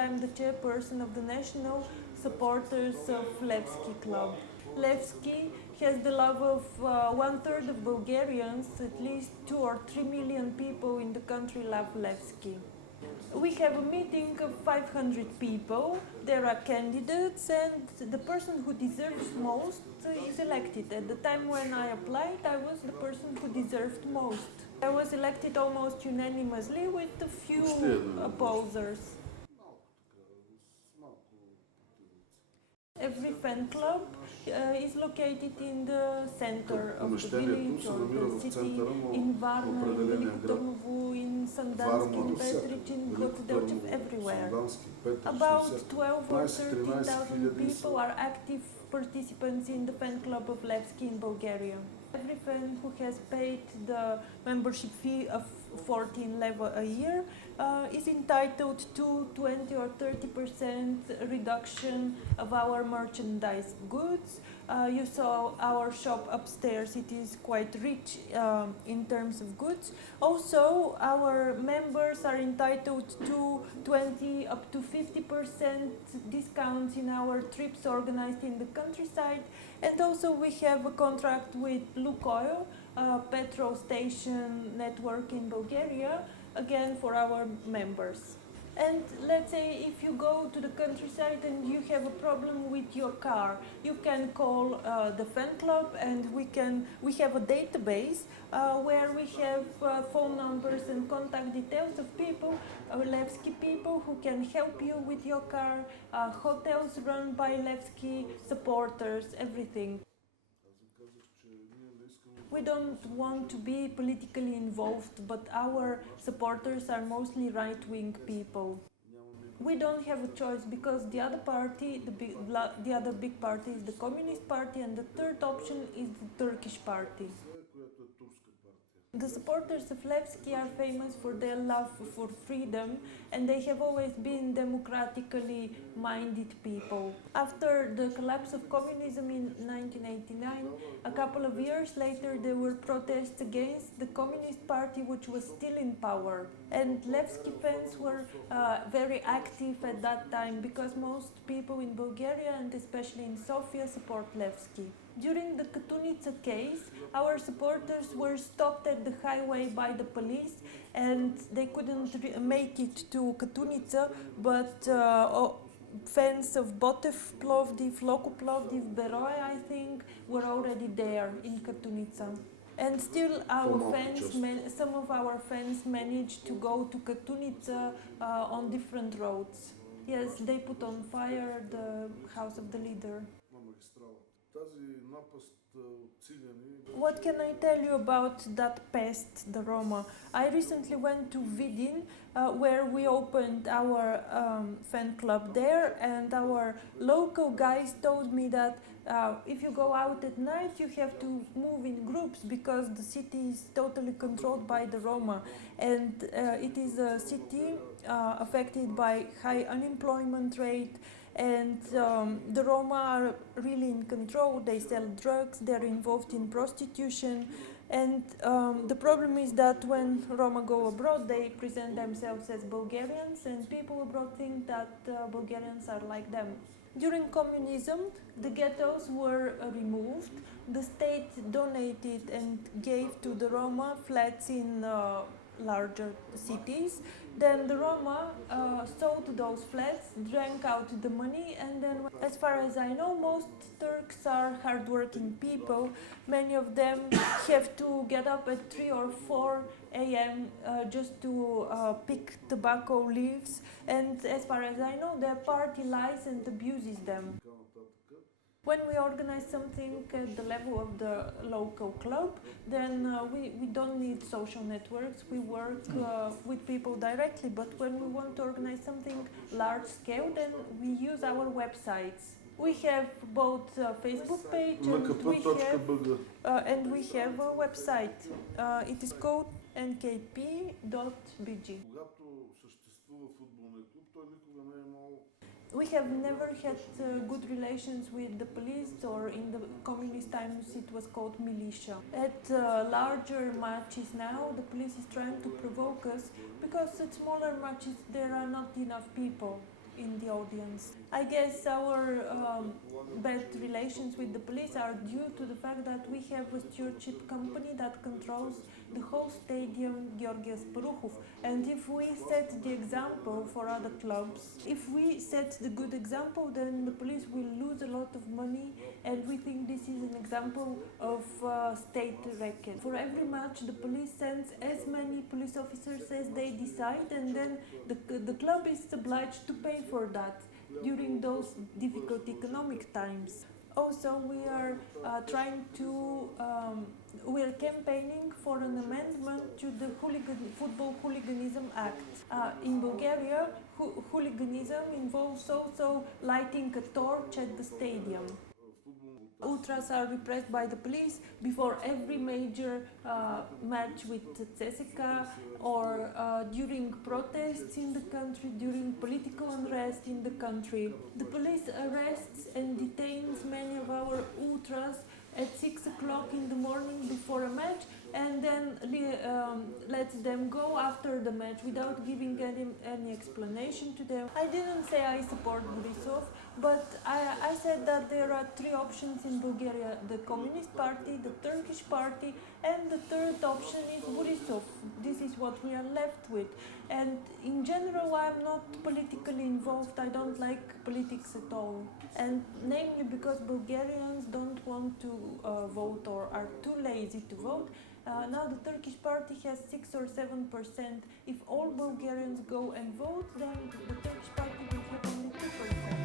I'm the chairperson of the National Supporters of Levski Club. Levski has the love of one-third of Bulgarians, at least 2 or 3 million people in the country love Levski. We have a meeting of 500 people, there are candidates, and the person who deserves most is elected. At the time when I applied, I was the person who deserved most. I was elected almost unanimously with a few opposers. Every fan club is located in the center of the village or the city, in Varna, in Veliko Tърново, in Sandanski, in Petric, in Gotedelchev, everywhere. About 12 or 13,000 people are active participants in the fan club of Levski in Bulgaria. Every fan who has paid the membership fee of 14 lev a year is entitled to 20 or 30% reduction of our merchandise goods. You saw our shop upstairs, it is quite rich in terms of goods. Also, our members are entitled to 20 up to 50% discounts in our trips organized in the countryside. And also we have a contract with Lukoil, a petrol station network in Bulgaria, again for our members. And let's say if you go to the countryside and you have a problem with your car, you can call the fan club, and we have a database where we have phone numbers and contact details of people, Levski people who can help you with your car, hotels run by Levski supporters, everything. We don't want to be politically involved, but our supporters are mostly right-wing people. We don't have a choice because the other party, the other big party is the Communist Party, and the third option is the Turkish Party. The supporters of Levski are famous for their love for freedom, and they have always been democratically minded people. After the collapse of communism in 1989, a couple of years later there were protests against the Communist Party, which was still in power. And Levski fans were very active at that time because most people in Bulgaria and especially in Sofia support Levski. During the Katunica case, our supporters were stopped at the highway by the police and they couldn't make it to Katunica, but fans of Botev Plovdiv, Loko Plovdiv, Beroe, I think, were already there in Katunica. And still our fans, some of our fans managed to go to Katunica on different roads. Yes, they put on fire the house of the leader. What can I tell you about that pest, the Roma? I recently went to Vidin, where we opened our fan club there, and our local guys told me that if you go out at night you have to move in groups because the city is totally controlled by the Roma, and it is a city affected by high unemployment rate. And the Roma are really in control, they sell drugs, they're involved in prostitution, and the problem is that when Roma go abroad they present themselves as Bulgarians, and people abroad think that Bulgarians are like them. During communism, the ghettos were removed, the state donated and gave to the Roma flats in larger cities. Then the Roma sold those flats, drank out the money, and then, as far as I know, most Turks are hardworking people. Many of them have to get up at 3 or 4 a.m. Just to pick tobacco leaves, and as far as I know, their party lies and abuses them. When we organize something at the level of the local club, then we don't need social networks, we work with people directly, but when we want to organize something large scale, then we use our websites. We have both a Facebook page and we have a website. It is called nkp.bg. We have never had good relations with the police, or in the communist times it was called militia. At larger marches now, the police is trying to provoke us because at smaller marches there are not enough people. in the audience. I guess our bad relations with the police are due to the fact that we have a stewardship company that controls the whole stadium, Georgios Peruchov. And if we set the example for other clubs, if we set the good example, then the police will lose a lot of money, and we think this is an example of state racket. For every match, the police sends as many police officers as they decide, and then the club is obliged to pay for that during those difficult economic times. Also, we are we are campaigning for an amendment to the Football Hooliganism Act. In Bulgaria, hooliganism involves also lighting a torch at the stadium. Ultras are repressed by the police before every major match with CSKA or during protests in the country, during political unrest in the country. The police arrests and detains many of our ultras at 6 o'clock in the morning before a match, and then lets them go after the match without giving any explanation to them. I didn't say I support Borisov, but I said that there are three options in Bulgaria: the Communist Party, the Turkish Party, and the third option is Borisov. This is what we are left with. And in general, I'm not politically involved. I don't like politics at all. And namely because Bulgarians don't want to vote or are too lazy to vote. Now the Turkish party has 6 or 7%. If all Bulgarians go and vote, then the Turkish party will have only 2%.